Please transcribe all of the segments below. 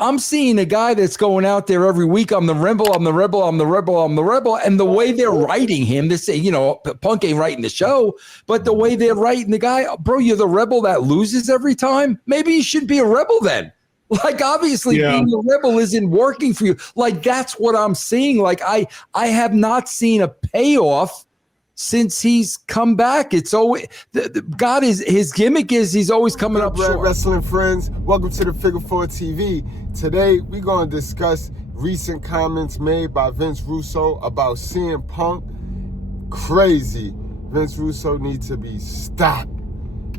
I'm seeing a guy that's going out there every week. I'm the rebel. I'm the rebel. I'm the rebel. I'm the rebel. And the way they're writing him, they say, Punk ain't writing the show, but the way they're writing the guy, bro, you're the rebel that loses every time. Maybe you should be a rebel then. Like, obviously, being a rebel isn't working for you. Like, that's what I'm seeing. Like, I have not seen a payoff since he's come back. It's always God is his gimmick is he's always coming up short. Wrestling friends, welcome to the Figure 4 TV. Today we're going to discuss recent comments made by Vince Russo about CM Punk. Crazy. Vince Russo needs to be stopped.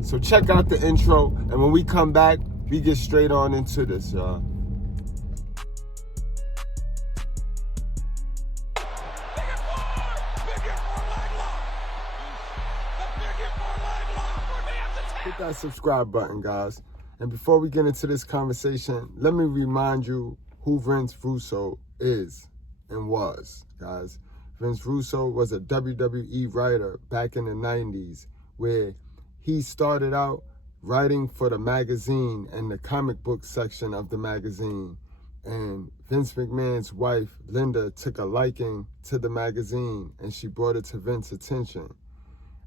So check out the intro, and when we come back, we get straight on into this, y'all. Hit that subscribe button, guys. And before we get into this conversation, let me remind you who Vince Russo is and was, guys. Vince Russo was a WWE writer back in the 90s, where he started out writing for the magazine and the comic book section of the magazine. And Vince McMahon's wife, Linda, took a liking to the magazine and she brought it to Vince's attention.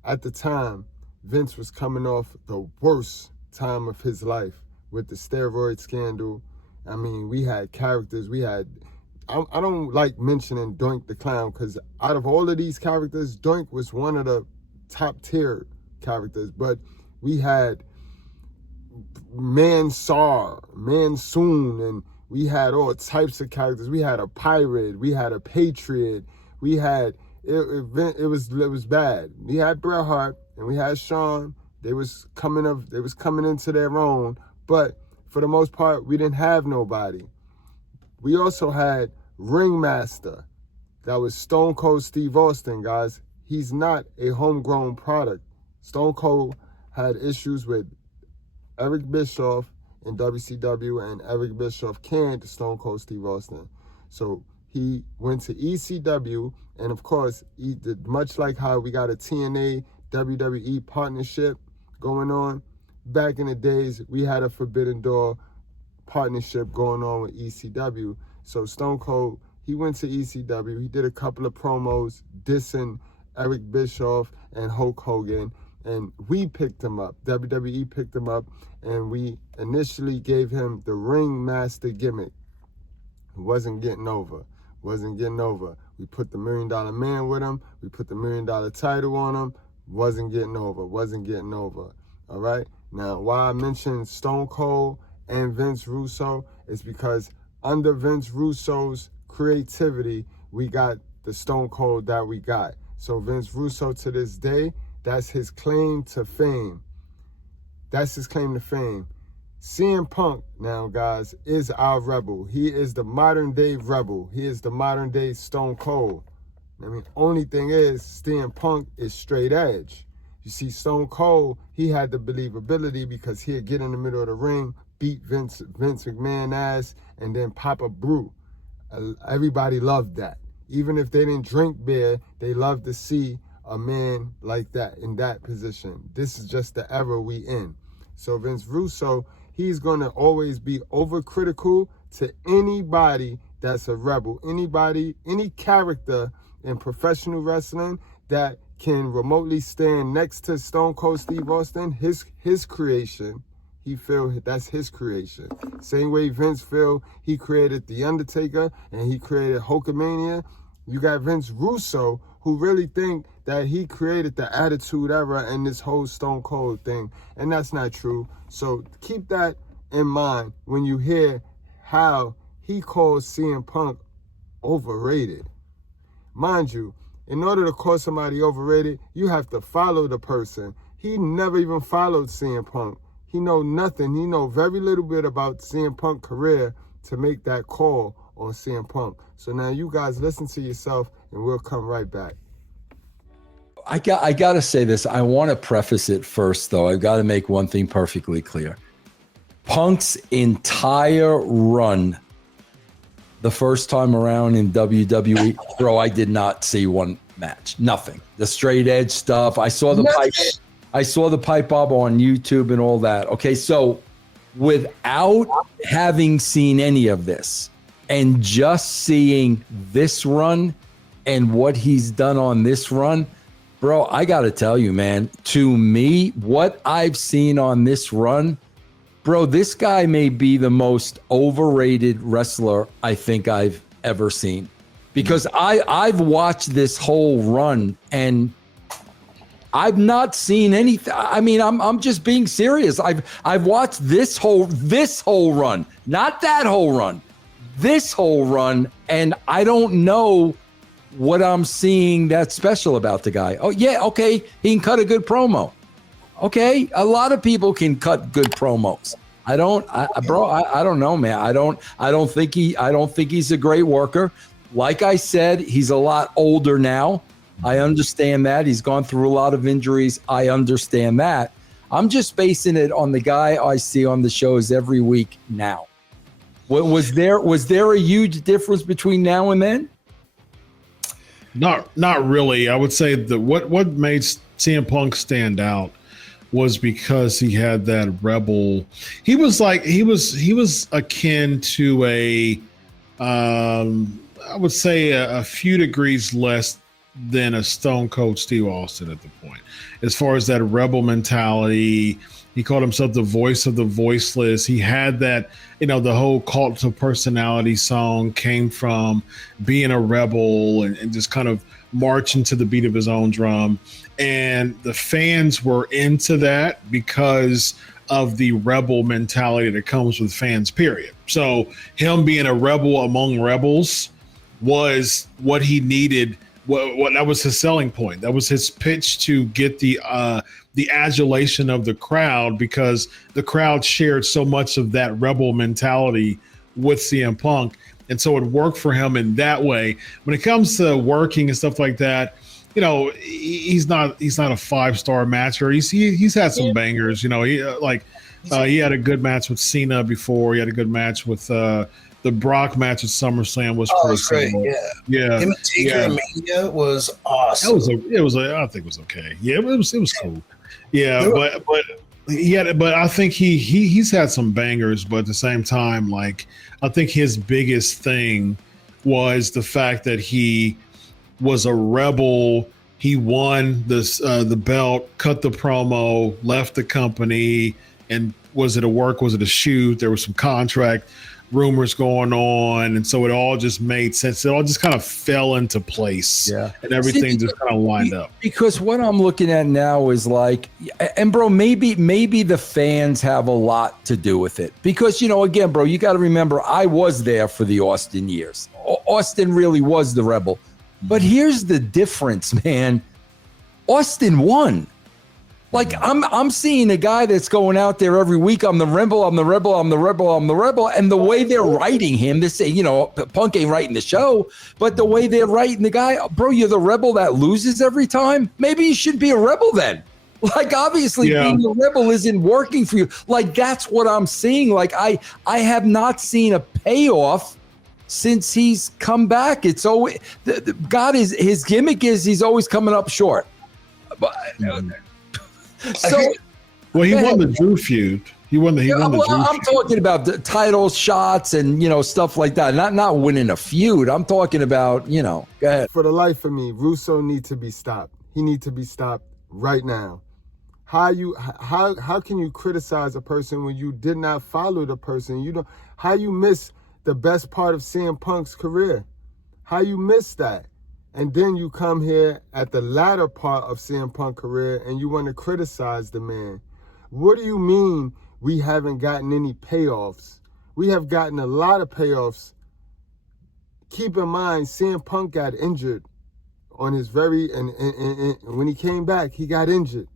At the time, Vince was coming off the worst time of his life with the steroid scandal. I mean, we had characters, I don't like mentioning Doink the Clown, because out of all of these characters, Doink was one of the top tier characters, but we had Mansoor, Mansoon, and we had all types of characters. We had a pirate, we had a patriot, we had, it was bad. We had Bret Hart and we had Shawn. They was coming into their own, but for the most part, we didn't have nobody. We also had Ringmaster. That was Stone Cold Steve Austin, guys. He's not a homegrown product. Stone Cold had issues with Eric Bischoff in WCW, and Eric Bischoff canned Stone Cold Steve Austin. So he went to ECW, and of course, he did, much like how we got a TNA WWE partnership going on. Back in the days, we had a Forbidden Door partnership going on with ECW. So Stone Cold, he went to ECW. He did a couple of promos dissing Eric Bischoff and Hulk Hogan, and we picked him up. WWE picked him up, and we initially gave him the Ringmaster gimmick. He wasn't getting over. We put the $1 Million Man with him. We put the $1 Million title on him. Wasn't getting over. All right? Now, why I mentioned Stone Cold and Vince Russo is because under Vince Russo's creativity, we got the Stone Cold that we got. So Vince Russo, to this day, that's his claim to fame. CM Punk, now, guys, is our rebel. He is the modern day rebel. He is the modern day Stone Cold. I mean, only thing is, CM Punk is straight edge. You see, Stone Cold, he had the believability because he'd get in the middle of the ring, beat Vince McMahon ass, and then pop a brew. Everybody loved that. Even if they didn't drink beer, they loved to see a man like that in that position. This is just the era we in. So Vince Russo, he's going to always be overcritical to anybody that's a rebel, any character in professional wrestling that can remotely stand next to Stone Cold Steve Austin, his creation. He feel that's his creation. Same way Vince feel he created The Undertaker and he created Hulkamania. You got Vince Russo, who really think that he created the Attitude Era and this whole Stone Cold thing. And that's not true. So keep that in mind when you hear how he calls CM Punk overrated. Mind you, in order to call somebody overrated, you have to follow the person. He never even followed CM Punk. He know nothing. He know very little bit about CM Punk career to make that call on CM Punk. So now you guys listen to yourself, and we'll come right back. I got to say this. I want to preface it first, though. I've got to make one thing perfectly clear. Punk's entire run the first time around in WWE, bro, I did not see one match. Nothing. The straight edge stuff. I saw the pipe bomb on YouTube and all that. Okay, so without having seen any of this and just seeing this run and what he's done on this run, bro, I got to tell you, man, to me, what I've seen on this run, bro, this guy may be the most overrated wrestler I think I've ever seen, because I've watched this whole run and I've not seen anything. I mean, I'm just being serious. I've watched this whole run, not that whole run, this whole run, and I don't know what I'm seeing that's special about the guy. Oh yeah, okay, he can cut a good promo. Okay, a lot of people can cut good promos. I don't know, man. I don't think he's a great worker. Like I said, he's a lot older now. I understand that. He's gone through a lot of injuries. I understand that. I'm just basing it on the guy I see on the shows every week now. Was there a huge difference between now and then? Not really. I would say that what made CM Punk stand out was because he had that rebel. He was akin to I would say a few degrees less than a Stone Cold Steve Austin at the point. As far as that rebel mentality, he called himself the voice of the voiceless. He had that, the whole cult of personality song came from being a rebel and just kind of marching to the beat of his own drum. And the fans were into that because of the rebel mentality that comes with fans, period. So him being a rebel among rebels was what he needed. What that was his selling point. That was his pitch to get the adulation of the crowd, because the crowd shared so much of that rebel mentality with CM Punk, and so it worked for him in that way. When it comes to working and stuff like that, he's not a 5-star matcher. He's had some bangers. He had a good match with Cena before. He had a good match with the Brock match at SummerSlam was pretty great. Yeah. Him and Taker at Mania was awesome. I think it was okay. Yeah, it was cool. Yeah, but I think he's had some bangers, but at the same time, like, I think his biggest thing was the fact that he was a rebel. He won the belt, cut the promo, left the company, and was it a work? Was it a shoot? There was some contract rumors going on, and so it all just made sense. It all just kind of fell into place, and everything just kind of lined up. Because what I'm looking at now is like, and bro, maybe the fans have a lot to do with it, because again, bro, you got to remember, I was there for the Austin years. Austin really was the rebel, but here's the difference, man. Austin won. Like, I'm seeing a guy that's going out there every week. I'm the rebel, I'm the rebel, I'm the rebel, I'm the rebel. And the way they're writing him, they say, Punk ain't writing the show, but the way they're writing the guy, bro, you're the rebel that loses every time. Maybe you should be a rebel then. Like, obviously being a rebel isn't working for you. Like, that's what I'm seeing. Like, I have not seen a payoff since he's come back. It's always, his gimmick is he's always coming up short. But, so, he won the Drew feud. He won the Drew I'm talking about the title shots and stuff like that. Not winning a feud. I'm talking about go ahead. For the life of me, Russo needs to be stopped. He needs to be stopped right now. How can you criticize a person when you did not follow the person? How you miss the best part of CM Punk's career? How you miss that? And then you come here at the latter part of CM Punk's career and you want to criticize the man. What do you mean we haven't gotten any payoffs? We have gotten a lot of payoffs. Keep in mind, CM Punk got injured on his and when he came back, he got injured.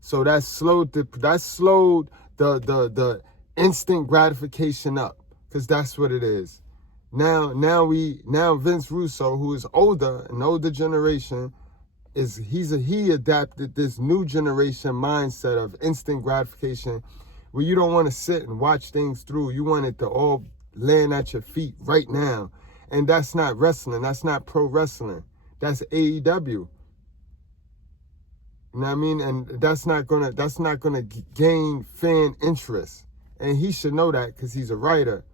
So that slowed the instant gratification up, because that's what it is. Now Vince Russo, who is an older generation, he adapted this new generation mindset of instant gratification, where you don't want to sit and watch things through. You want it to all land at your feet right now. And that's not wrestling. That's not pro wrestling. That's AEW. You know what I mean? And that's not gonna gain fan interest. And he should know that because he's a writer.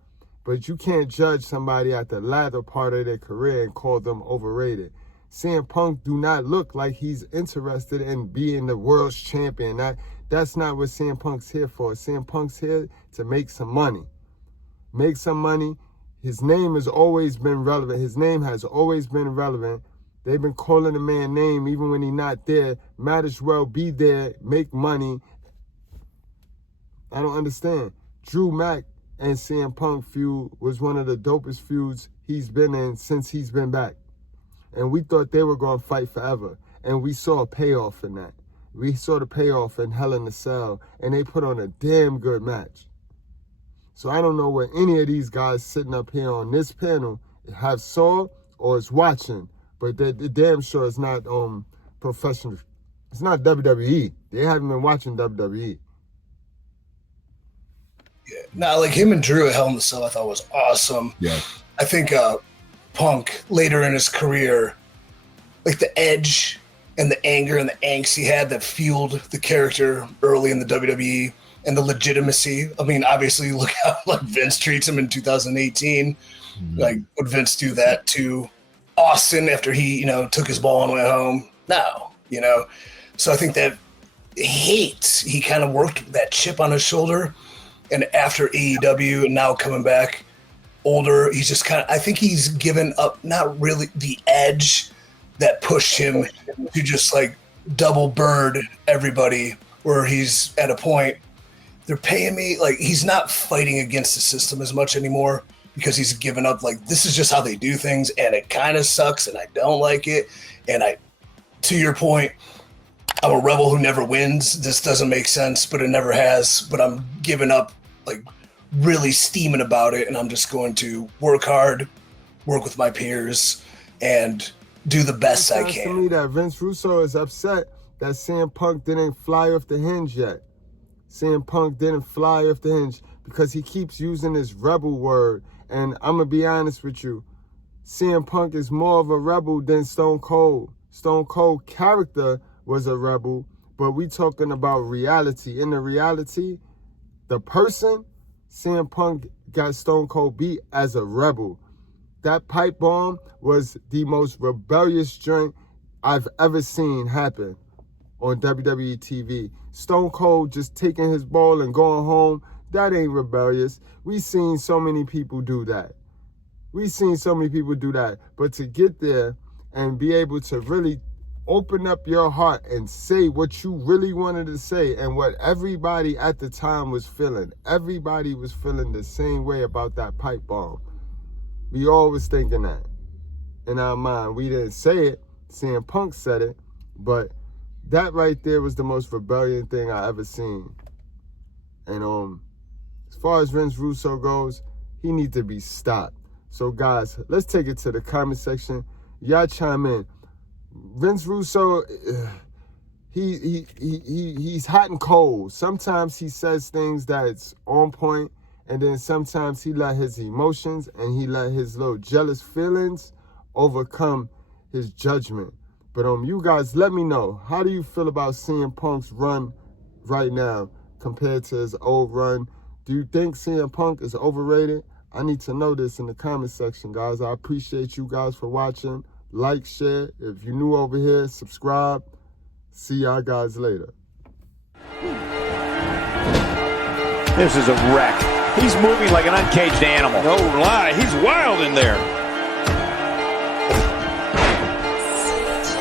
But you can't judge somebody at the latter part of their career and call them overrated. CM Punk do not look like he's interested in being the world's champion. That's not what CM Punk's here for. CM Punk's here to make some money. Make some money. His name has always been relevant. His name has always been relevant. They've been calling the man name even when he's not there. Might as well be there, make money. I don't understand. Drew Mack and CM Punk feud was one of the dopest feuds he's been in since he's been back. And we thought they were going to fight forever. And we saw a payoff in that. We saw the payoff in Hell in a Cell. And they put on a damn good match. So I don't know what any of these guys sitting up here on this panel have saw or is watching. But they're damn sure it's not professional. It's not WWE. They haven't been watching WWE. Yeah. Now, like him and Drew at Hell in the Cell, I thought was awesome. Yeah. I think Punk later in his career, like the edge and the anger and the angst he had that fueled the character early in the WWE and the legitimacy. I mean, obviously, look how like Vince treats him in 2018. Mm-hmm. Like, would Vince do that to Austin after he, took his ball and went home? No, So I think that hate, he kind of worked that chip on his shoulder. And after AEW and now coming back older, he's just I think he's given up not really the edge that pushed him to just like double bird everybody, where he's at a point, they're paying me, like he's not fighting against the system as much anymore because he's given up, like this is just how they do things and it kind of sucks and I don't like it. And to your point, I'm a rebel who never wins. This doesn't make sense, but it never has. But I'm giving up, like really steaming about it. And I'm just going to work hard, work with my peers, and do the best I can. To me that Vince Russo is upset that CM Punk didn't fly off the hinge yet. CM Punk didn't fly off the hinge because he keeps using this rebel word. And I'm going to be honest with you. CM Punk is more of a rebel than Stone Cold. Stone Cold character was a rebel, but we talking about reality. In the reality, the person, CM Punk got Stone Cold beat as a rebel. That pipe bomb was the most rebellious joint I've ever seen happen on WWE TV. Stone Cold just taking his ball and going home, that ain't rebellious. We seen so many people do that. But to get there and be able to really open up your heart and say what you really wanted to say and what everybody at the time was feeling. Everybody was feeling the same way about that pipe bomb. We all was thinking that in our mind. We didn't say it. CM Punk said it. But that right there was the most rebellion thing I ever seen. And as far as Vince Russo goes, he needs to be stopped. So guys, let's take it to the comment section. Y'all chime in. Vince Russo, he's hot and cold. Sometimes he says things that's on point, and then sometimes he let his emotions and he let his little jealous feelings overcome his judgment. But you guys, let me know, how do you feel about CM Punk's run right now compared to his old run? Do you think CM Punk is overrated? I need to know this in the comment section, guys. I appreciate you guys for watching. Like, share. If you're new over here, subscribe. See y'all guys later. This is a wreck. He's moving like an uncaged animal. No lie, he's wild in there.